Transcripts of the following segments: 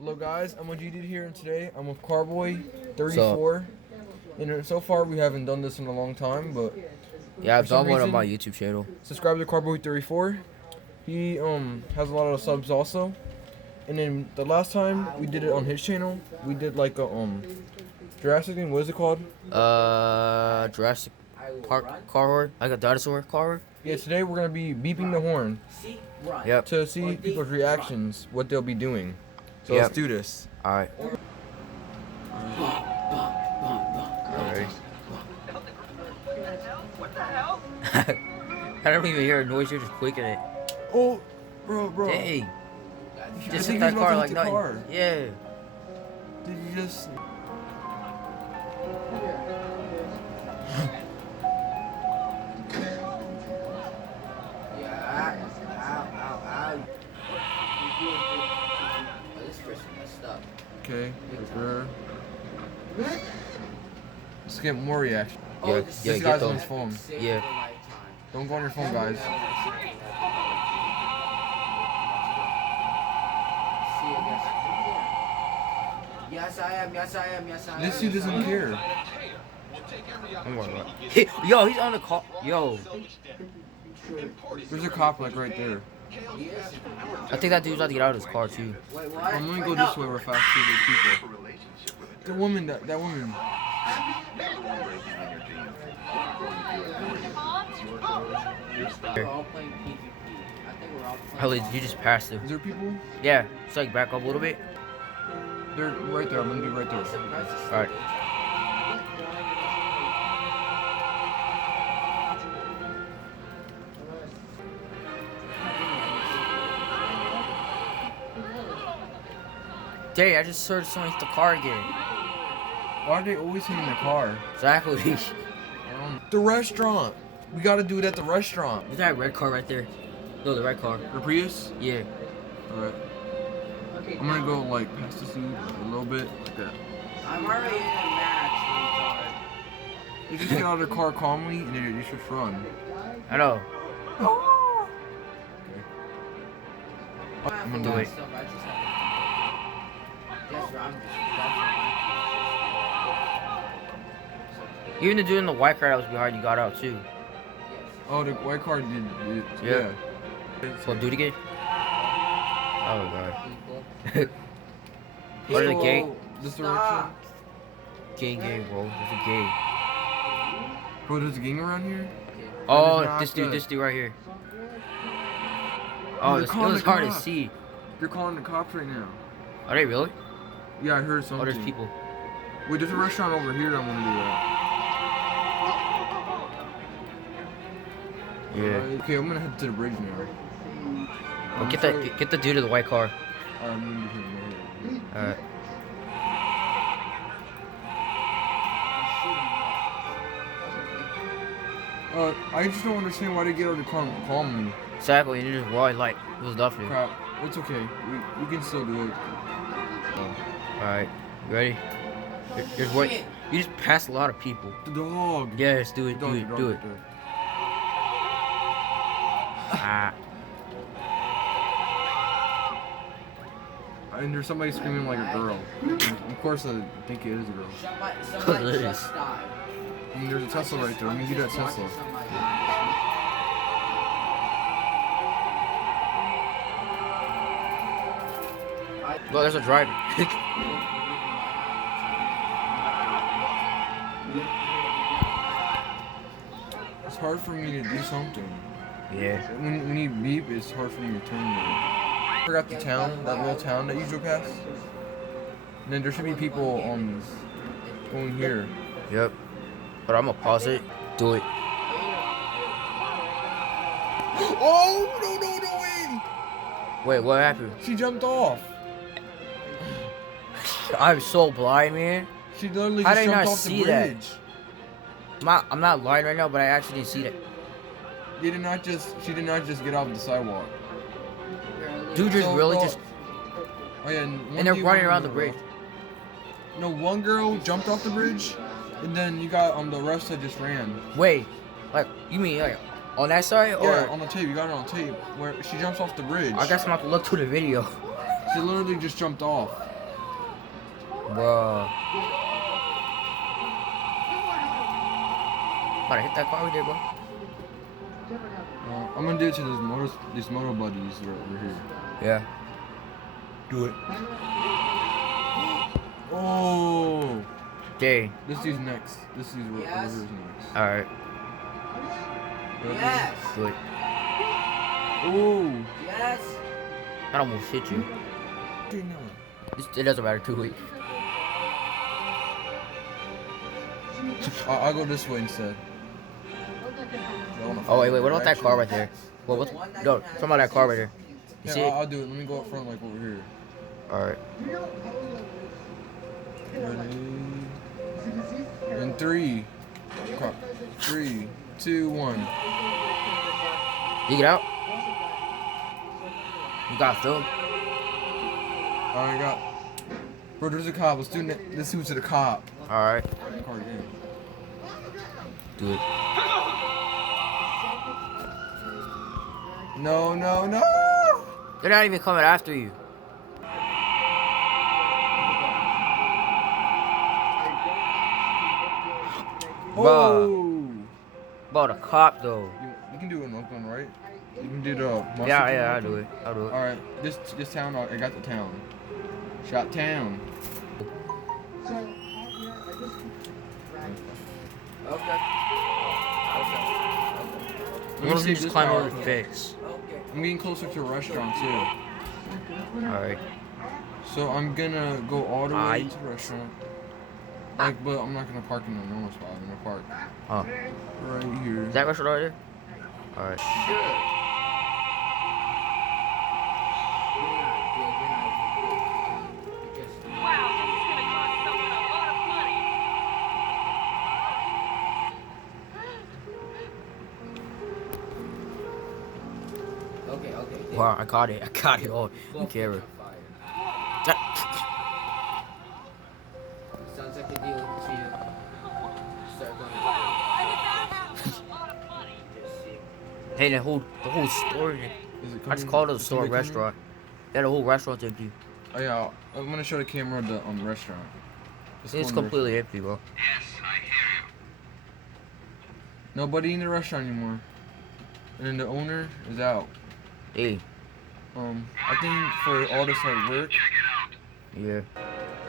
Hello guys, I'm with GD here, and today I'm with Carboy 34. And so far we haven't done this in a long time, but yeah, I've done one on my YouTube channel. Subscribe to Carboy 34. He has a lot of subs also. And then the last time we did it on his channel, we did like a Jurastic thing. What is it called? Jurastic Park car horn, like a dinosaur car horn. Yeah, today we're gonna be beeping the horn. Yep. To see people's reactions, what they'll be doing. So let's do this. Alright. What the hell? I don't even hear a noise, you're just clicking it. Oh, bro. Dang. Just Just hit hit that car like nothing. Yeah. Did you just... Okay, let's get more reaction. Yeah, This guy's on his phone. Yeah. Don't go on your phone, guys. Yes, I am. Yes, I am. Yes, I am. This dude doesn't care. Yo, he's on the call. Yo. There's a cop like right there. I think that dude's about to get out of his car too. Wait, what? I'm gonna go this way real fast to these people. The woman, that woman. We're all playing PvP. I think we're all playing. Holy, you just passed him. Is there people? Yeah. It's like back up a little bit. They're right there. I'm gonna be right there. Alright. Dang, I just heard someone hit the car again. Why are they always hitting the car? Exactly. The restaurant. We gotta do it at the restaurant. Is that red car right there? No, the red car. The Prius? Yeah. Alright. I'm gonna go like past this dude a little bit. Like that. I'm already in a match, You just get out of the car calmly and then you just run. I know. Okay. I'm gonna do it. Even the dude in the white car that was behind you got out too. Oh, the white car did. Yeah. So do it again. Oh god. What are the gang? This direction? Gang, bro. There's a gang. Bro, there's a gang around here? Oh, this dude right here. Oh, They're it calling was the hard to cops. see. You're calling the cops right now. Are they really? Yeah, I heard Oh, something. there's people. Wait, there's a restaurant over here that I want to do that. Yeah. Okay, I'm gonna head to the bridge now. Oh, get the dude in the white car. Alright, I'm gonna do it. Alright. I just don't understand why they get out of the car and call me. Exactly, and you just ride like it was nothing. Crap, it's okay. We can still do it. Alright, you ready? Here's what you just passed a lot of people. The dog. Yes, do it, The dog, do the it, dog do it. right there. Ah. And there's somebody screaming like a girl. Of course, I think it is a girl. Somebody just died. I mean, there's a Tesla right there. Let me get that Tesla. Look, there's a driver. It's hard for me to do something. Yeah. When you beep, it's hard for me to turn there. I forgot the town, that little town that you drove past. And then there should be people going here. Yep. But I'm gonna pause it. Do it. Oh, no, wait! Wait, what happened? She jumped off. I'm so blind, man. She literally How just did I jumped not off the see that? bridge. I'm not lying right now, but I actually didn't see that. She did not just get off the sidewalk. Dude just really just... Oh yeah, And they're running around the bridge. No, one girl jumped off the bridge, and then you got the rest that just ran. Wait, like, you mean like on that side? Or Yeah, on the tape. You got it on tape. Where she jumps off the bridge. I guess I'm gonna have to look through the video. She literally just jumped off. Bro. About to hit that car we did, bro. I'm gonna do it to these motor buddies right over here. Yeah. Do it. Oh. Dang. This dude's next. This dude's Yes. next. Alright. Yes. Do it. Oh. Yes. I almost hit you. It doesn't matter, too late. I'll go this way instead. Oh, wait, what about that car right there? Well, what's... No, talking about that car right there. You see Yeah, it? I'll do it. Let me go up front like over here. Alright. Ready? In 3. 3, 2, 1. You get out? You got film? Alright, got. Bro, there's a cop. Let's do this to the cop. Alright. Car again. Do it. No, no, no! They're not even coming after you. Oh! Bro, the cop though. You can do it in Oakland, right? You can do the. Yeah, I'll do it. I'll do it. All right, this town. I got the town. Shot town. Okay. I'm gonna just climb over the fence. Okay. I'm getting closer to a restaurant too. Alright. So I'm gonna go all the way to the restaurant. Like, but I'm not gonna park in the normal spot. I'm gonna park Huh. right here. Is that restaurant right there? Alright. Okay. Wow, I caught it. I caught it on camera. Sounds like a deal to you. Start going. Hey, the whole store. Is it I just coming? called it a Is store somebody coming? restaurant. Yeah, the whole restaurant's empty. Oh yeah, I'm gonna show the camera the restaurant. It's completely empty, bro. Nobody in the restaurant anymore. And then the owner is out. Hey. I think for all this hard work. Yeah.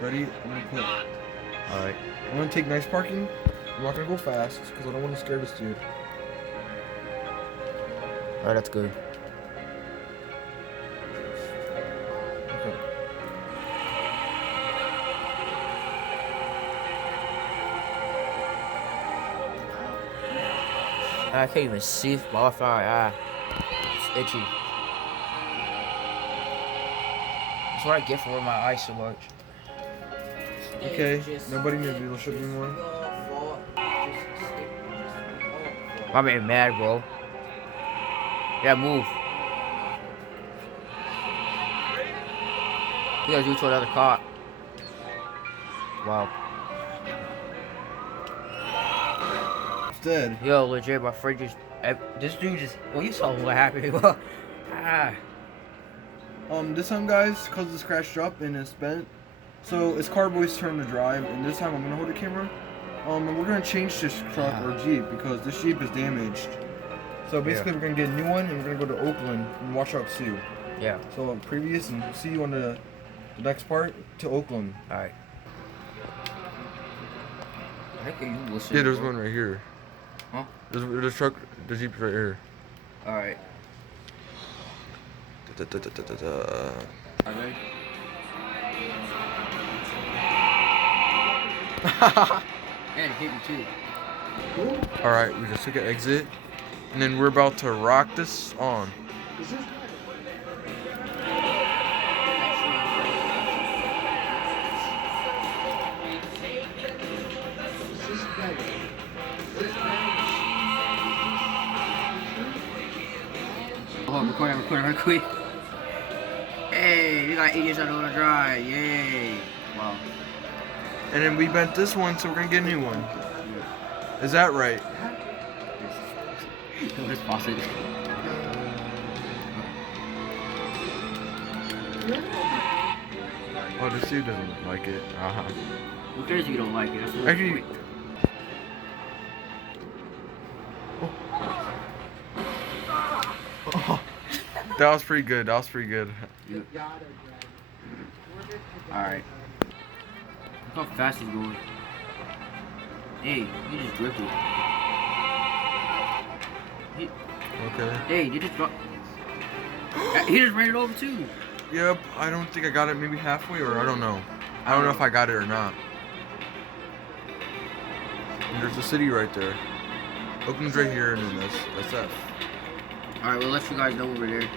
Ready? I'm gonna put. Alright. I'm gonna take nice parking. I'm not gonna go fast because I don't want to scare this dude. Alright, that's good. Okay. I can't even see if my left eye. It's itchy. That's what I get for wearing my eyes so much. Okay. Nobody in the dealership anymore. I'm getting mad, bro. Yeah, move. You gotta do it to another cop. Wow. It's dead. Yo, legit, my friend just. This dude just. Well, you saw what happened. Ah. This time, guys, because it's crashed up and it's bent, so it's Carboy's turn to drive, and this time I'm gonna hold the camera. And we're gonna change this truck or Jeep because this Jeep is damaged. So basically, we're gonna get a new one, and we're gonna go to Oakland and Watchdogs too. Yeah. So previous, and see you on the next part to Oakland. Alright. I think you listen. Yeah, there's one right here. Huh? There's a truck, the Jeep's right here. Alright. Alright. And hit me too. Alright, we just took an exit, and then we're about to rock this on. Oh, recording, quick. Hey, we got idiots that know how to drive. Yay. Wow. And then we bent this one, so we're gonna get a new one. Is that right? Let's pause it. Oh, this dude doesn't like it. Who cares if you don't like it? That's the whole Actually, point. oh, that was pretty good. That was pretty good. Alright. Look how fast he's going. Hey, you just dribbled. Okay. Hey, you just dropped. He just ran it over too. Yep. I don't think I got it. Maybe halfway, or I don't know. I don't know if I got it or not. And there's a city right there. Oakland's right here, and then that's F. Alright, we'll let you guys know when we're there.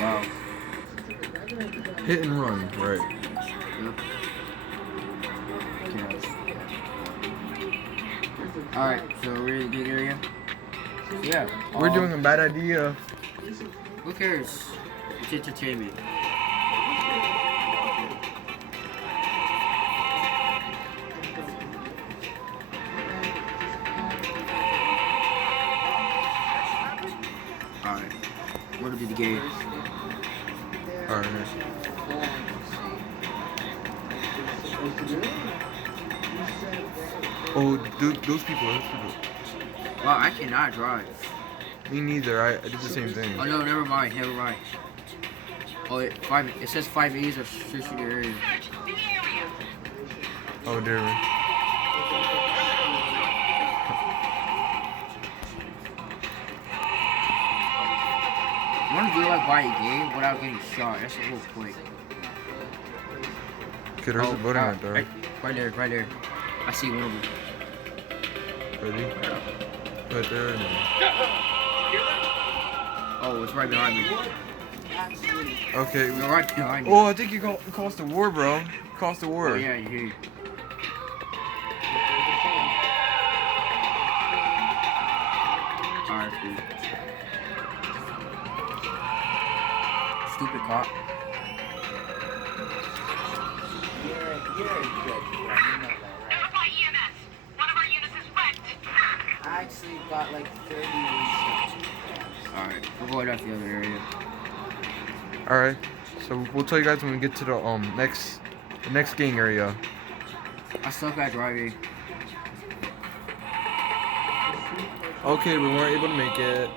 Wow. Hit and run, right? Yep. Alright, so we're in the gig area? Yeah. We're doing a bad idea. Who cares? It's entertainment. Alright. We're gonna do the game. Alright. Oh, dude, those people. Wow, I cannot drive. Me neither. I did the same thing. Oh no, never mind, never mind. Oh, it says 5 A's are searching the area. Oh, dear. You wanna do like buy a game without getting shot? That's the whole point. Okay, there's a building right there. Right there, right there. I see one of them. Ready? Right there. And then... Oh, it's right behind me. Okay. No, right behind me. Oh, I think you caused the war, bro. You caused the war. Oh, yeah, you hear. Alright, dude. Stupid cop. You're a good one. You know that, right? Notify EMS. One of our units is wrecked. I actually got like 30 research. Alright, we're going out the other area. All right. So we'll tell you guys when we get to the next gang area. I suck at driving. Okay, we weren't able to make it.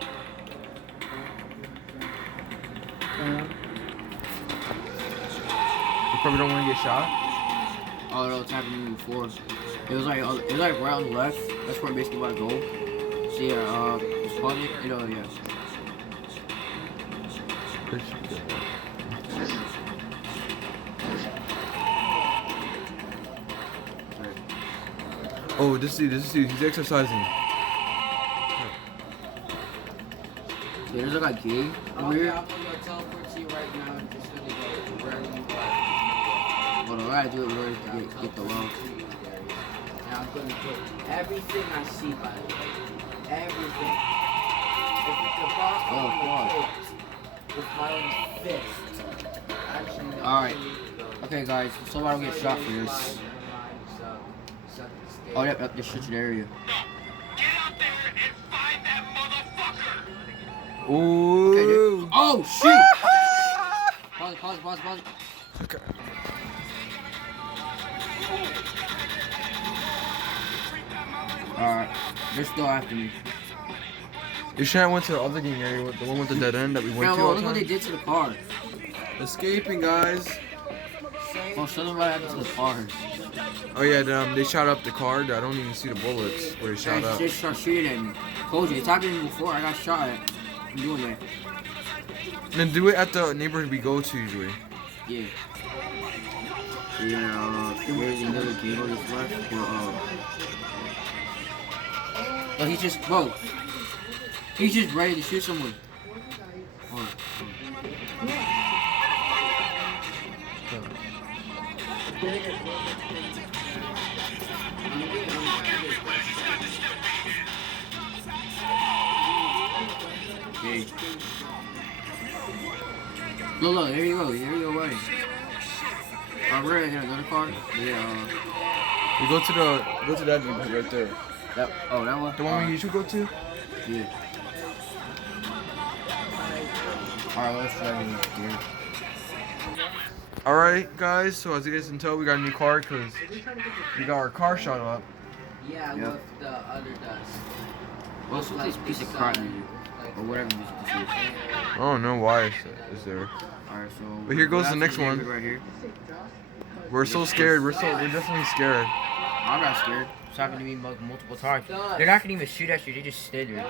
You probably don't want to get shot. Oh no, it's happened to me before. It was like right on the left. That's where I'm basically about to go. So yeah, it's probably yeah. Oh, this dude, he's exercising. Yeah, there's like a game over here. I'm gonna teleport to you right now and just gonna go to wherever you are. Hold on, I gotta do it in order to get the low. And I'm gonna put everything I see, by the way. Everything. If it's a boss, Oh, I'm fuck. gonna hit with my own fist. Actually, no, Alright. you need to go. Okay, guys, somebody will get shot for this. Never mind, suck this game. Oh, yep, this shit's an area. Get out there and find that motherfucker. Ooh. Okay, dude. Oh, shoot! Pause it. Okay. Alright, they're still after me. You should have went to the other gang area, the one with the dead end that we went to all Look the what they time. did to the car. Escaping, guys. Oh, show them what happened to the car. Oh yeah, they shot up the car. I don't even see the bullets where they shot up. They just start shooting at me. Told you, it's happened to me before. I got shot at. I'm doing that. And then do it at the neighborhood we go to usually. Yeah. Yeah, there's another game on this left. Oh, he's just, whoa. He's just ready to shoot someone. Hold on. Hey. Look, here you go, right. We're in another car. Yeah, We go to that neighborhood right there. that one? The one we usually go to. Yeah. Alright, let's try it here. Alright, guys, so as you guys can tell, we got a new car because we got our car shot up. Yeah, Yep. with the other dust. What's with this piece of crap music? Or whatever music this is. I don't know why it's there. Alright, so. But here goes the next one. Right here. We're so scared. We're definitely scared. I'm not scared. It's happened to me multiple times. They're not gonna even shoot at you. They just stay there.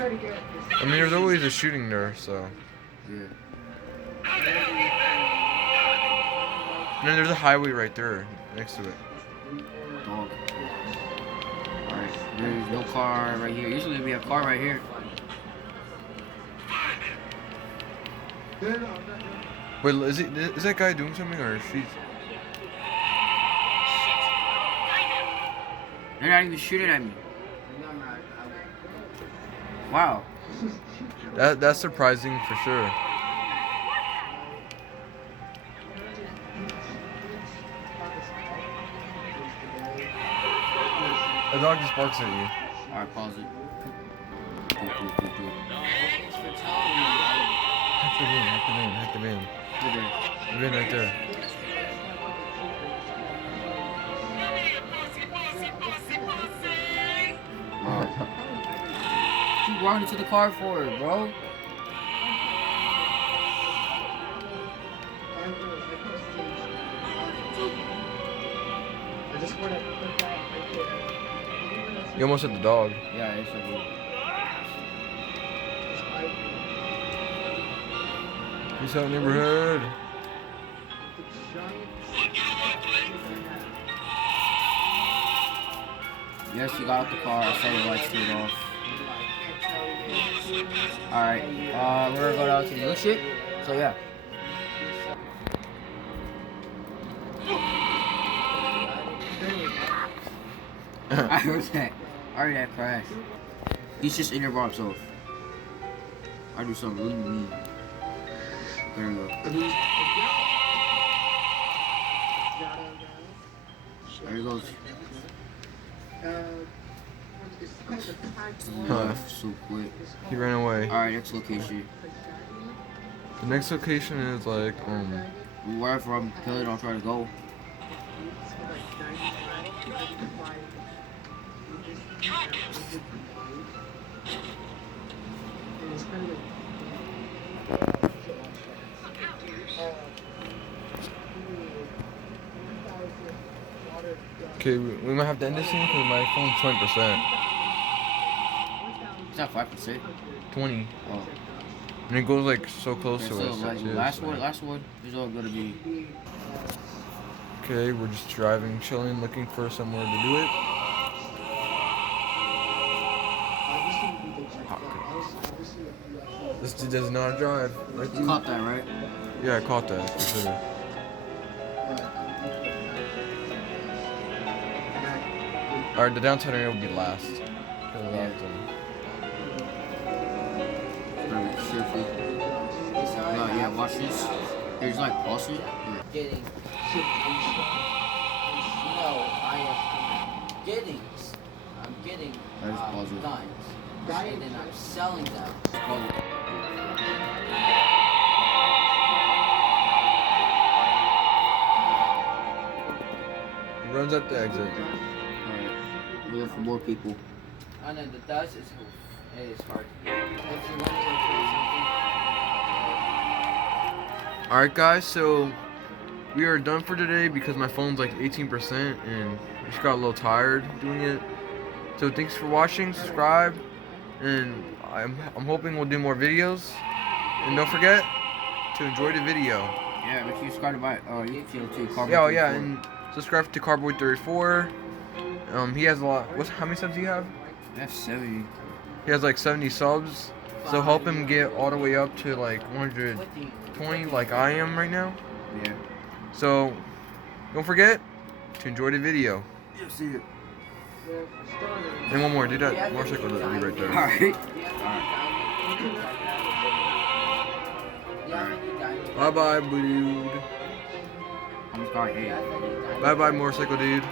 I mean, there's always a shooting there, so. Yeah. And then there's a highway right there next to it. Dog. Alright, there's no car right here. Usually we have a car right here. Wait, is that guy doing something or is she? They're not even shooting at me. Wow. That's surprising for sure. The dog just barks at you. Alright, pause it. Cool. Hack the van. The van right there. Keep walking to the car for it, bro. You almost hit the dog. Yeah, it's a good. Peace out, neighborhood. Yes, you got out the car. I saw the lights turned off. Alright, we're gonna go down to the dealership. So yeah. I heard that. I heard that crash. He's just in there by himself. I do something really mean. There we go. There he goes. Left so quick. He ran away. Alright, next location. The next location is like Wherever I'm killing, I'll try to go. okay, we might have to end this soon because my phone's 20%. It's not 5%. 20. Oh. And it goes like so close Okay, to so us. last one is all gonna be. Okay, we're just driving, chilling, looking for somewhere to do it. This dude does not drive. Right, You caught that, right? yeah, I caught that for sure. Alright, the downtown area will be last. Seriously. No, yeah, watch this. There's like pause it. Getting. No, I am getting. I'm getting There's puzzle. guns. And then I'm selling them. He runs at the exit. Alright, we're looking for more people. And then the dust is hard to get. If you want to do something. Alright guys, so we are done for today because my phone's like 18% and I just got a little tired doing it. So thanks for watching, subscribe, and I'm hoping we'll do more videos. And don't forget to enjoy the video. Yeah, make sure you subscribe to my YouTube channel too. Yeah, oh yeah, and subscribe to Carboy34. He has a lot. How many subs do you have? That's 70. He has like 70 subs. So help him get all the way up to like 120 like I am right now. Yeah. So don't forget to enjoy the video. Yeah, see it. And one more, do that motorcycle that be right there. Alright. Bye bye, dude. I'm sorry, hey. Bye bye, motorcycle dude.